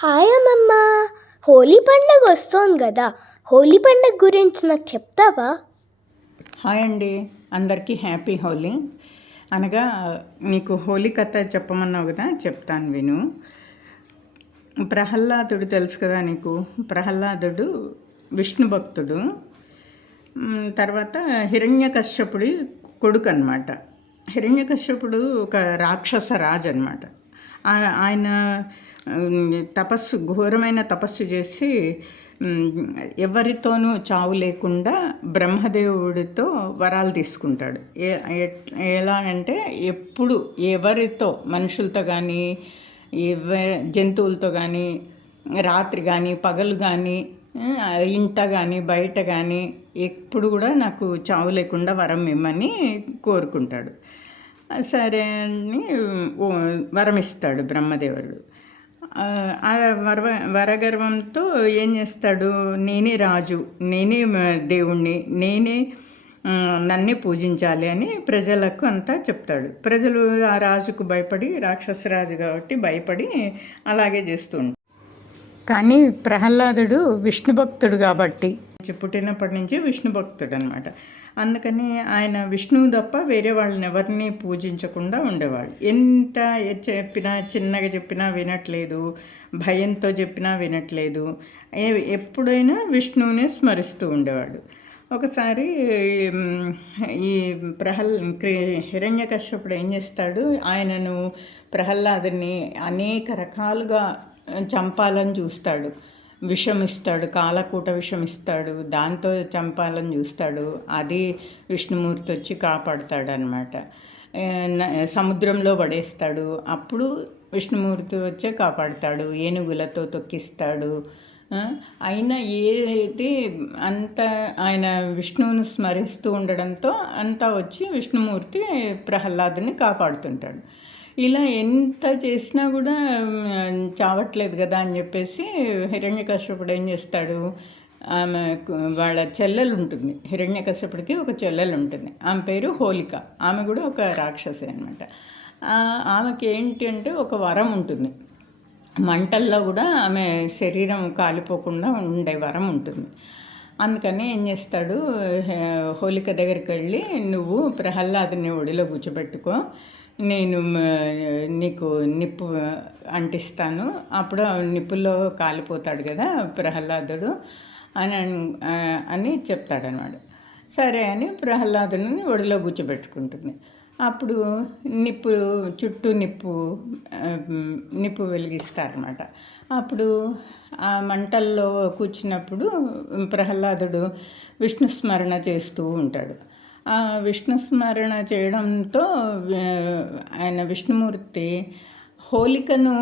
Hi అమ్మమ్మ. హోలీ పండుగ వస్తోంది కదా, హోలీ పండుగ గురించి నాకు చెప్తావా? హాయ్ అండి, అందరికీ హ్యాపీ హోలీ. అనగా నీకు హోలీ కథ చెప్పమన్నావు కదా, చెప్తాను విను. ప్రహ్లాదుడు తెలుసు కదా నీకు. ప్రహ్లాదుడు విష్ణు భక్తుడు. తర్వాత హిరణ్యకశ్యపుడి కొడుకు అనమాట. హిరణ్యకశ్యపుడు ఒక రాక్షస రాజు అనమాట. ఆయన ఘోరమైన తపస్సు చేసి ఎవరితోనూ చావు లేకుండా బ్రహ్మదేవుడితో వరాలు తీసుకుంటాడు. ఎలా అంటే ఎప్పుడు ఎవరితో, మనుషులతో కానీ జంతువులతో కానీ, రాత్రి కానీ పగలు కానీ, ఇంట కానీ బయట కానీ ఎప్పుడు కూడా నాకు చావు లేకుండా వరం ఇమ్మని కోరుకుంటాడు. సరే అని వరం ఇస్తాడు బ్రహ్మదేవుడు. ఆ వరగర్వంతో ఏం చేస్తాడు, నేనే రాజు, నేనే దేవుణ్ణి, నన్నే పూజించాలి అని ప్రజలకు అంతా చెప్తాడు. ప్రజలు ఆ రాజుకు భయపడి, రాక్షసరాజు కాబట్టి భయపడి అలాగే చేస్తుంటారు. కానీ ప్రహ్లాదుడు విష్ణు భక్తుడు కాబట్టి, పుట్టినప్పటి నుంచి విష్ణు భక్తుడు అనమాట. అందుకని ఆయన విష్ణువు తప్ప వేరే వాళ్ళని ఎవరిని పూజించకుండా ఉండేవాడు. ఎంత చెప్పినా, చిన్నగా చెప్పినా వినట్లేదు, భయంతో చెప్పినా వినట్లేదు. ఎప్పుడైనా విష్ణువునే స్మరిస్తూ ఉండేవాడు. ఒకసారి ఈ హిరణ్యకశ్యపుడు ఏం చేస్తాడు, ఆయనను ప్రహ్లాదుని అనేక రకాలుగా చంపాలని చూస్తాడు. విషం ఇస్తాడు, కాలకూట విషం ఇస్తాడు, దాంతో చంపాలని చూస్తాడు. అది విష్ణుమూర్తి వచ్చి కాపాడుతాడు అనమాట. సముద్రంలో పడేస్తాడు, అప్పుడు విష్ణుమూర్తి వచ్చే కాపాడుతాడు. ఏనుగులతో తొక్కిస్తాడు. అయినా ఏది అంత ఆయన విష్ణువుని స్మరిస్తూ ఉండడంతో అంతా వచ్చి విష్ణుమూర్తి ప్రహ్లాదుని కాపాడుతుంటాడు. ఇలా ఎంత చేసినా కూడా చావట్లేదు కదా అని చెప్పేసి హిరణ్యకశ్యపుడు ఏం చేస్తాడు, ఆమె వాళ్ళ చెల్లెలు ఉంటుంది. హిరణ్యకశ్యపుడికి ఒక చెల్లెలు ఉంటుంది, ఆమె పేరు హోలిక. ఆమె కూడా ఒక రాక్షసి అనమాట. ఆమెకి ఏంటి అంటే ఒక వరం ఉంటుంది, మంటల్లో కూడా ఆమె శరీరం కాలిపోకుండా ఉండే వరం ఉంటుంది. అందుకని ఏం చేస్తాడు, హోలిక దగ్గరికి వెళ్ళి, నువ్వు ప్రహ్లాదుని ఒడిలో కూర్చోబెట్టుకో, నేను నీకు నిప్పు అంటిస్తాను, అప్పుడు నిప్పుల్లో కాలిపోతాడు కదా ప్రహ్లాదుడు అని చెప్తాడనమాట. సరే అని ప్రహ్లాదుని ఒడిలో కూర్చోబెట్టుకుంటుంది. అప్పుడు చుట్టూ నిప్పు వెలిగిస్తారనమాట. అప్పుడు ఆ మంటల్లో కూర్చున్నప్పుడు ప్రహ్లాదుడు విష్ణు స్మరణ చేస్తూ ఉంటాడు. ఆ విష్ణు స్మరణ చేయడంతో ఆయన విష్ణుమూర్తి హోలికను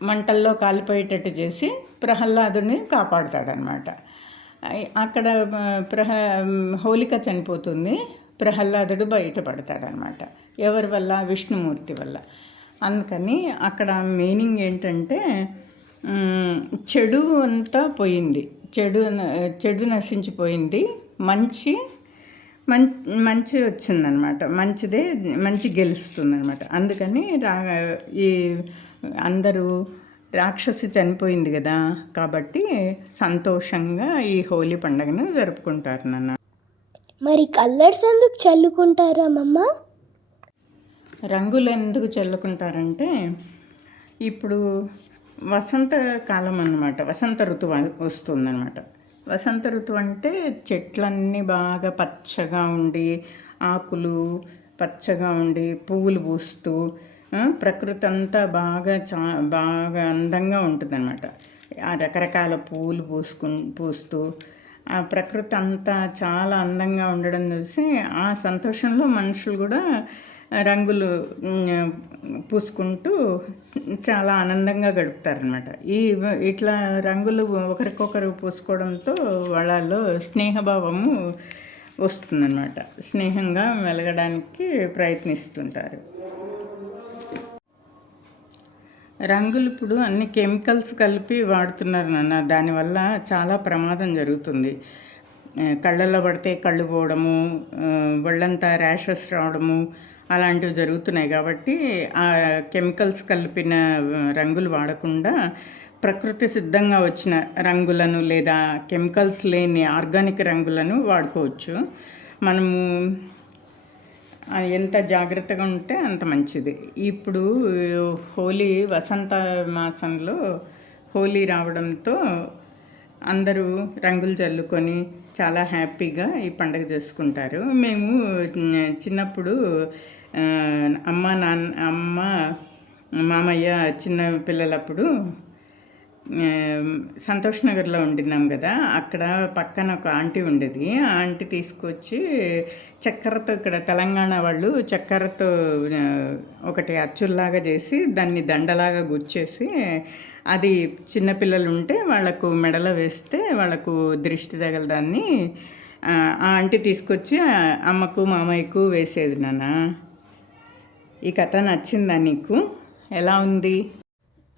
మంటల్లో కాలిపోయేటట్టు చేసి ప్రహ్లాదుని కాపాడుతాడనమాట. అక్కడ హోలిక చనిపోతుంది, ప్రహ్లాదుడు బయటపడతాడనమాట. ఎవరి వల్ల? విష్ణుమూర్తి వల్ల. అందుకని అక్కడ మీనింగ్ ఏంటంటే, చెడు అంతా పోయింది, చెడు నశించిపోయింది, మంచి వచ్చిందనమాట. మంచి గెలుస్తుందనమాట. అందుకని ఈ అందరూ రాక్షసి చనిపోయింది కదా, కాబట్టి సంతోషంగా ఈ హోలీ పండుగను జరుపుకుంటారు నాన్న. మరి కలర్స్ ఎందుకు చల్లుకుంటారా అమ్మమ్మ? రంగులు ఎందుకు చల్లుకుంటారంటే, ఇప్పుడు వసంతకాలం అన్నమాట, వసంత ఋతువు వస్తుందన్నమాట. వసంత ఋతువు అంటే చెట్లన్నీ బాగా పచ్చగా ఉండి, ఆకులు పచ్చగా ఉండి, పువ్వులు పూస్తూ, ప్రకృతి అంతా బాగా అందంగా ఉంటుందన్నమాట. ఆ రకరకాల పువ్వులు పూస్తూ ఆ ప్రకృతి అంతా చాలా అందంగా ఉండడం చూసి ఆ సంతోషంలో మనుషులు కూడా రంగులు పూసుకుంటూ చాలా ఆనందంగా గడుపుతారనమాట. ఇట్లా రంగులు ఒకరికొకరు పూసుకోవడంతో వాళ్ళలో స్నేహభావము వస్తుందన్నమాట. స్నేహంగా మెలగడానికి ప్రయత్నిస్తుంటారు. రంగులు ఇప్పుడు అన్ని కెమికల్స్ కలిపి వాడుతున్నారు నాన్న. దానివల్ల చాలా ప్రమాదం జరుగుతుంది. కళ్ళల్లో పడితే కళ్ళు పోవడము, ఒళ్ళంతా ర్యాషెస్ రావడము, అలాంటివి జరుగుతున్నాయి కాబట్టి ఆ కెమికల్స్ కలిపిన రంగులు వాడకుండా ప్రకృతి సిద్ధంగా వచ్చిన రంగులను లేదా కెమికల్స్ లేని ఆర్గానిక్ రంగులను వాడుకోవచ్చు. మనము ఎంత జాగ్రత్తగా ఉంటే అంత మంచిది. ఇప్పుడు హోలీ వసంత మాసంలో హోలీ రావడంతో అందరూ రంగులు చల్లుకొని చాలా హ్యాపీగా ఈ పండుగ చేసుకుంటారు. మేము చిన్నప్పుడు అమ్మ మామయ్య చిన్న పిల్లలప్పుడు సంతోష్ నగర్లో ఉండినాం కదా, అక్కడ పక్కన ఒక ఆంటీ ఉండేది. ఆ ఆంటీ తీసుకొచ్చి చక్కెరతో, ఇక్కడ తెలంగాణ వాళ్ళు చక్కెరతో ఒకటి అచ్చుల్లాగా చేసి దాన్ని దండలాగా గుచ్చేసి అది చిన్నపిల్లలు ఉంటే వాళ్ళకు మెడలో వేస్తే వాళ్ళకు దృష్టి తగలదాన్ని ఆ ఆంటీ తీసుకొచ్చి అమ్మకు మామయ్యకు వేసేది. నాన్న, ఈ కథ నచ్చిందా నీకు? ఎలా ఉంది?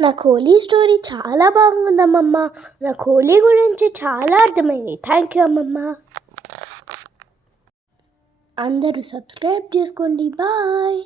నాకు హోలీ స్టోరీ చాలా బాగుందమ్మమ్మ. నాకు హోలీ గురించి చాలా అర్థమైంది. థ్యాంక్ యూ అమ్మమ్మ. అందరూ సబ్స్క్రైబ్ చేసుకోండి. బాయ్.